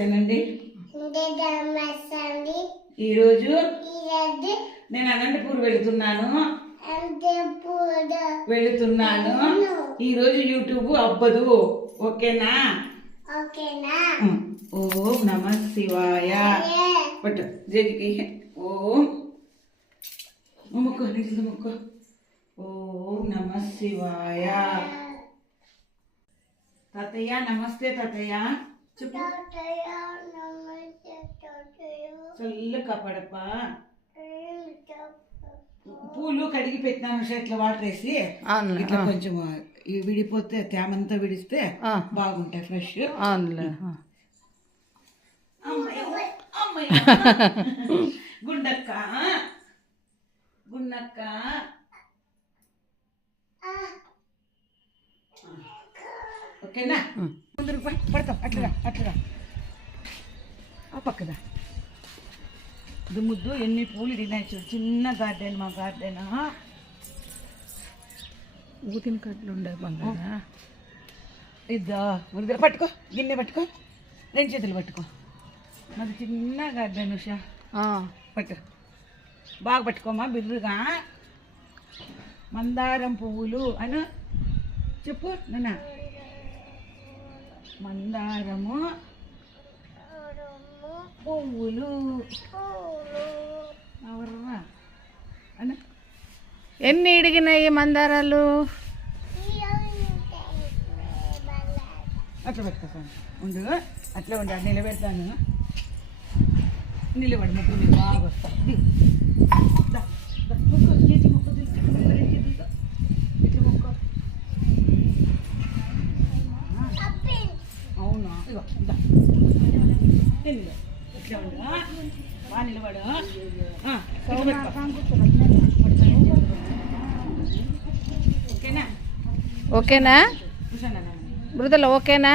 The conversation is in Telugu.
నమస్తేనండి. ఈరోజు నేను అనంతపూర్ వెళుతున్నాను. ఈరోజు యూట్యూబ్ అవ్వదు. ఓకేనా? ఓం నమ శివాయ. పట్టు జగికి. ఓం ముక్కు. ఓం నమ శివాయ. తాతయ్య నమస్తే. తాతయ్య చెప్పు. చల్ల కాపాడప్ప. పూలు కడిగి పెట్టినాను ఇట్లా వాటర్ వేసి ఇట్లా కొంచెం విడిపోతే తేమంతా విడిస్తే బాగుంటాయి ఫ్రెష్. గుండక్క ఓకేనా? ముందుకు పడతాం. అట్లా ఆ పక్కదా ముద్దు ఎన్ని పూలు తిన్నాయి చూడు. చిన్న గార్డెన్, మా గార్డెన్. ఊతిన కట్లు ఉండే బంగారా. ఇద్దా ముద్ర పట్టుకో, గిన్నె పట్టుకో, రెండు చేతులు పట్టుకో. మాది చిన్న గార్డెన్. ఉషా పట్టు, బాగా పట్టుకోమా బిర్రుగా. మందారం పువ్వులు అను చెప్పు నాన్న. మందారము పువ్వులు అన్న. ఎన్ని ఇడిగినాయి మందారాలు? అట్లా పెట్టుకోసాను. ఉండు, అట్లా ఉండు. నిలబెడతాను. నిలబడి ముగ్గురు బాగా వస్తాయి. అవునా? ఇగో ఇట్లా ఉండు. బాగా నిలబడు. ఓకేనా? మృదుల ఓకేనా?